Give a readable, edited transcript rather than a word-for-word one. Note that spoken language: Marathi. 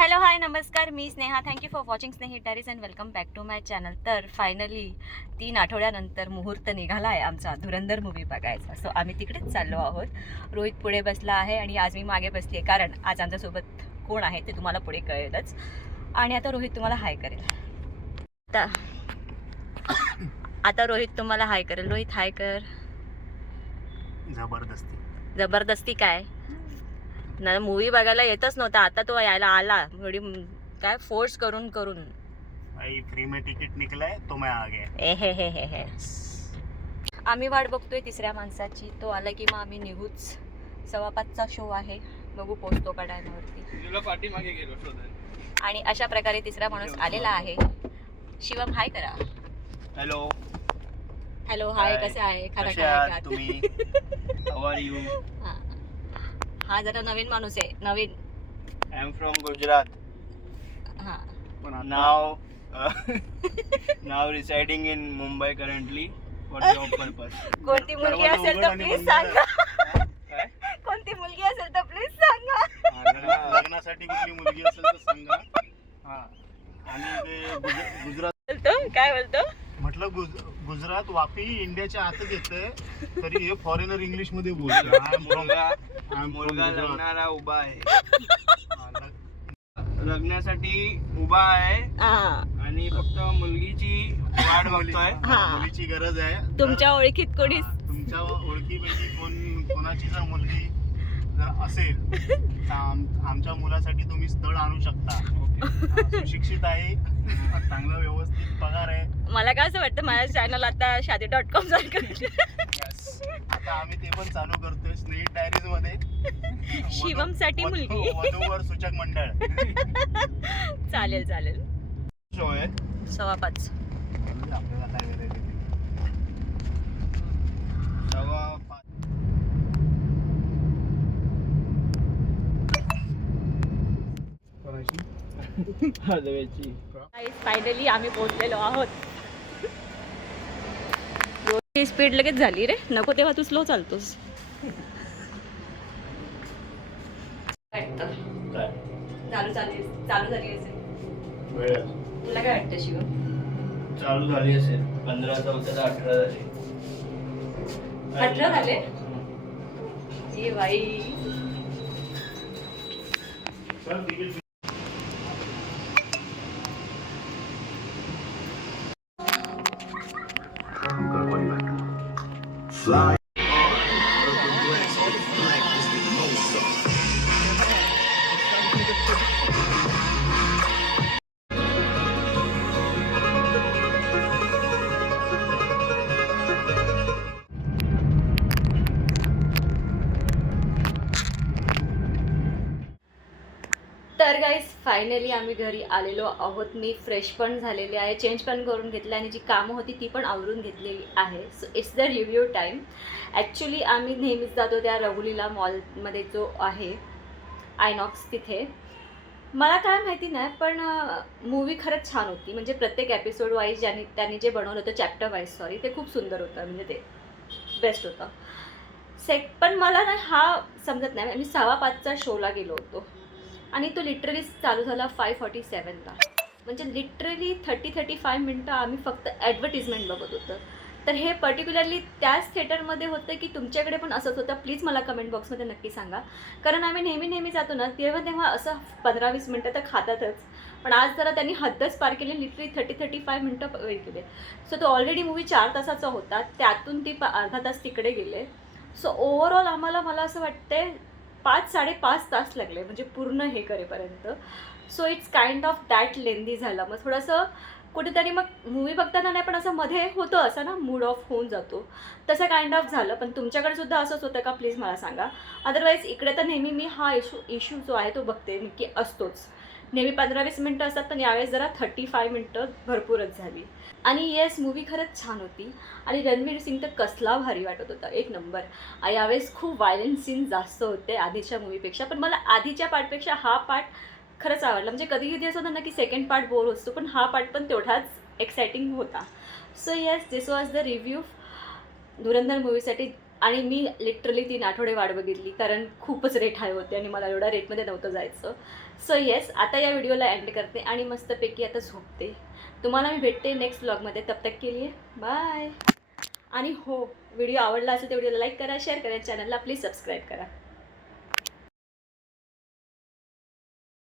हॅलो हाय नमस्कार, मी Sneha. Thank you for watching Snehi diaries and welcome back to my channel. तर फायनली 3 आठवड्यानंतर मुहूर्त निघाला आहे आमचा धुरंधर मूवी बघायचा. सो आम्ही तिकडेच चाललो आहोत. रोहित पुढे बसला आहे आणि आज मी मागे बसली आहे, कारण आज आमच्यासोबत कोण आहे ते तुम्हाला पुढे कळेलच. आणि आता रोहित तुम्हाला हाय करेल. आता रोहित तुम्हाला हाय करेल. रोहित हाय कर. जबरदस्ती काय ना, मूवी बघायला येतच नव्हता, आता तो यायला आला. थोडी काय फोर्स करून भाई फ्री में तिकीट निकलाय तो मैं आ गया. हे आम्ही वाट बघतोय तिसऱ्या माणसाची. तो आला की मग आम्ही निघूच. 5:15चा शो आहे, बघू पोचतो का टायमावरती. आणि अशा प्रकारे तिसरा माणूस आलेला आहे. शिवम हाय करा. Hello hello hi. कसं आहे? खरं तुम्ही हाऊ आर यू? हा जरा नवीन माणूस आहे. नवीन. I am from Gujarat. हा नाव residing in Mumbai currently for job purpose. कोणती मुलगी असेल तर प्लीज सांगा. कोणती मुलगी असेल तर प्लीज सांगा. लग्नासाठी कुठली मुलगी असेल तर सांगा. हा. आणि ते गुजरात काय बोलतो म्हटलं, गुजरात वापी इंडियाच्या आतच येतंय, तरी हे फॉरेनर इंग्लिश मध्ये बोलतो. मुलगा लग्नाला उभा आहे, लग्नासाठी उभा आहे आणि फक्त मुलगीची वाट बघतोय. मुलीची गरज आहे. तुमच्या ओळखीत कोणी, तुमच्या ओळखीपैकी कोणाची जर मुलगी जर असेल तर आमच्या मुलासाठी तुम्ही स्थळ आणू शकता. सुशिक्षित आहे, चांगला व्यवस्थित पगार आहे. मला काय असं वाटतं, माझ्या चॅनल आता शादी.com सारखं. आता आम्ही ते पण चालू करतोय स्नेही डायरीज मध्ये. शिवम साठी मुलगी, वधूवर सूचक मंडळ. चालेल चालेल. शो आहे 5:15. आपल्याला काय करायचं? 5:15. फायनली आम्ही पोहोचलेलो आहोत. स्पीड लगेच झाली रे. नको तेव्हा तू स्लो चालतोस. चालू झाली असेल. तुला काय वाटतं शिवम? चालू झाली असेल. 15चा होता तर 18 झाले. 18 झाले. ए बाई. Fly. तर गाईज फायनली आम्ही घरी आलेलो आहोत. मी फ्रेश पण झालेली आहे, चेंज पण करून घेतलं आणि जी कामं होती ती पण आवरून घेतलेली आहे. So it's the review time. Actually आम्ही नेहमीच जातो त्या रघुलीला मॉलमध्ये जो आहे आयनॉक्स, तिथे. मला काय माहिती नाही, पण मूवी खरंच छान होती. म्हणजे प्रत्येक एपिसोड वाईज त्यांनी जे बनवलं होतं, चॅप्टर वाईज सॉरी, ते खूप सुंदर होतं. म्हणजे ते बेस्ट होतं. पण मला ना हा समजत नाही. मी 5:15चा शोला गेलो होतो आणि तो लिटरली चालू झाला 5:47ला. म्हणजे लिटरली 30-35 मिनटं आम्ही फक्त ॲडव्हर्टिजमेंट बघत होतं. तर हे पर्टिक्युलरली त्याच थिएटरमध्ये होतं की तुमच्याकडे पण असंच होतं? प्लीज मला कमेंट बॉक्समध्ये नक्की सांगा. कारण आम्ही नेहमी जातो ना, तेव्हा असं 15-20 मिनटं तर खातातच. पण आज जरा त्यांनी हद्दच पार केली. लिटरली 30-35 मिनटं वेळ केले. सो तो ऑलरेडी मूवी 4 तासाचा होता, त्यातून ती अर्धा तास तिकडे गेले. सो ओव्हरऑल आम्हाला, मला असं वाटतंय 5-5.5 तास लागले म्हणजे पूर्ण हे करेपर्यंत. So it's kind of that lengthy झालं. मग थोडंसं कुठेतरी मग मूवी बघताना नाही, पण असं मध्ये होतं असं ना, मूड ऑफ होऊन जातो, तसं काइंड ऑफ झालं. पण तुमच्याकडे सुद्धा असंच होतं का? प्लीज मला सांगा. अदरवाईज इकडे तर नेहमी मी हा इश्यू जो आहे तो बघते नक्की असतोच. नेहमी 15-20 मिनटं असतात, पण यावेळेस जरा 35 मिनटं भरपूरच झाली. आणि येस, मूवी खरंच छान होती. आणि रणवीर सिंग तर कसला भारी वाटत होता, एक नंबर. यावेळेस खूप व्हायलंट सीन जास्त होते आधीच्या मूवीपेक्षा, पण मला आधीच्या पार्टपेक्षा हा पार्ट खरंच आवडला. म्हणजे कधी असं होतं ना की सेकंड पार्ट बोर असतो, पण हा पार्ट पण तेवढाच एक्साइटिंग होता. So yes, this was the review Dhurandhar मूवीसाठी. आणि मी लिटरली 3 आठवडे वाट बघितली, कारण खूपच रेट हाय होते आणि मला एवढ्या रेटमध्ये नव्हतं जायचं. सो येस, आता या व्हिडिओला एंड करते आणि मस्तपैकी आता झोपते. तुम्हाला मी भेटते नेक्स्ट व्लॉगमध्ये. तब तक के लिए बाय. आणि हो, व्हिडिओ आवडला असेल तर व्हिडिओला लाईक करा, शेअर करा, चॅनलला प्लीज सबस्क्राईब करा.